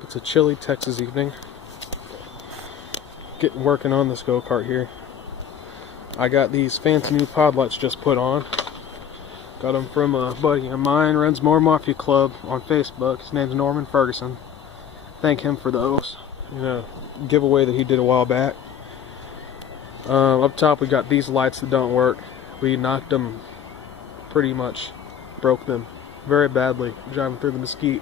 It's a chilly Texas evening. Working on this go-kart here. I got these fancy new pod lights just put on. Got them from a buddy of mine, runs More Mafia Club on Facebook. His name's Norman Ferguson. Thank him for those. Giveaway that he did a while back. Up top we got these lights that don't work. We knocked them, pretty much broke them very badly driving through the mesquite.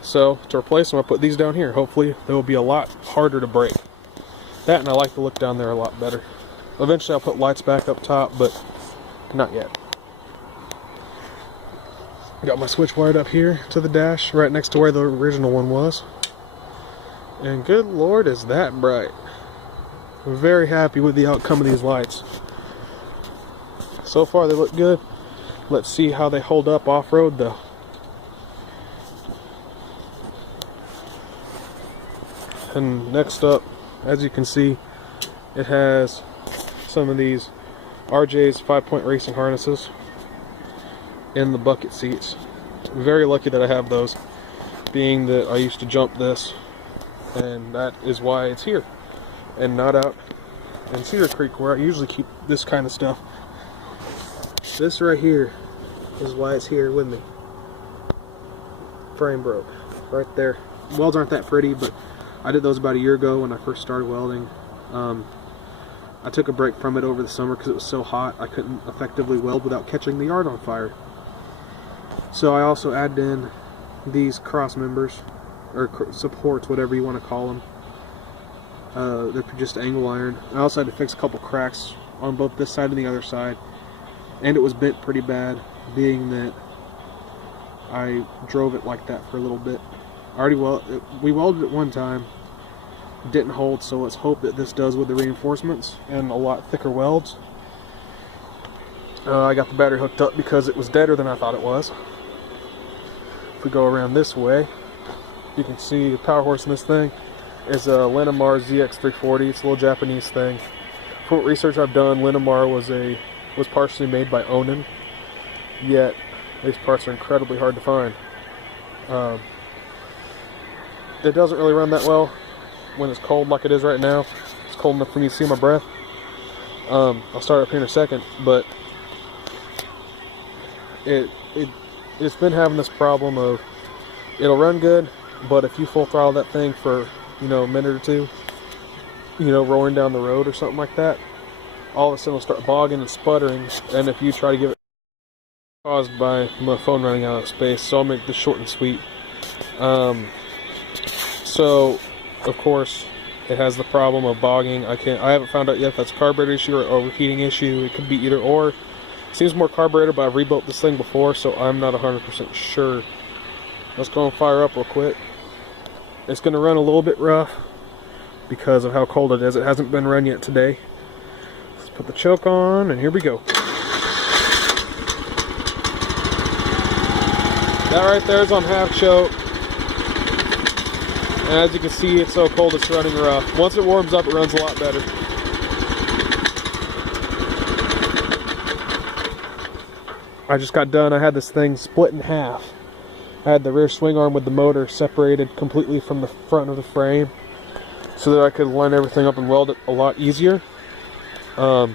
So to replace them, I put these down here. Hopefully they will be a lot harder to break. That, and I like the look down there a lot better. Eventually I'll put lights back up top, but not yet. Got my switch wired up here to the dash, right next to where the original one was. And good lord, is that bright. I'm very happy with the outcome of these lights. So far they look good. Let's see how they hold up off-road though. And next up, as you can see, it has some of these RJ's 5-point racing harnesses in the bucket seats. I'm very lucky that I have those, being that I used to jump this, and that is why it's here and not out in Cedar Creek where I usually keep this kind of stuff. This right here is why it's here with me. Frame broke right there. Welds aren't that pretty, but I did those about a year ago when I first started welding. I took a break from it over the summer because it was so hot I couldn't effectively weld without catching the yard on fire. So I also added in these cross members, or supports, whatever you want to call them. They're just angle iron. I also had to fix a couple cracks on both this side and the other side, and it was bent pretty bad, being that I drove it like that for a little bit. We welded it one time, didn't hold, so let's hope that this does with the reinforcements and a lot thicker welds. I got the battery hooked up because it was deader than I thought it was. If we go around this way, you can see the power horse in this thing is a Linamar ZX340. It's a little Japanese thing. From what research I've done, Linamar was partially made by Onan, yet these parts are incredibly hard to find. It doesn't really run that well when it's cold like it is right now. It's cold enough for me to see my breath. I'll start up here in a second, but it's been having this problem of it'll run good, but if you full throttle that thing for a minute or two, rolling down the road or something like that, all of a sudden it'll start bogging and sputtering, and if you try to give it, caused by my phone running out of space, so I'll make this short and sweet. So, of course, it has the problem of bogging. I haven't found out yet if that's a carburetor issue or a overheating issue. It could be either or. It seems more carburetor, but I've rebuilt this thing before, so I'm not 100% sure. Let's go and fire up real quick. It's going to run a little bit rough because of how cold it is. It hasn't been run yet today. Let's put the choke on, and here we go. That right there is on half choke. And as you can see, it's so cold it's running rough. Once it warms up, it runs a lot better. I just got done. I had this thing split in half. I had the rear swing arm with the motor separated completely from the front of the frame so that I could line everything up and weld it a lot easier. So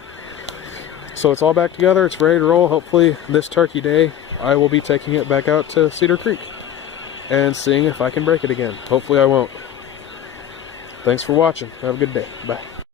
it's all back together. It's ready to roll. Hopefully this turkey day I will be taking it back out to Cedar Creek and seeing if I can break it again. Hopefully I won't. Thanks for watching. Have a good day. Bye.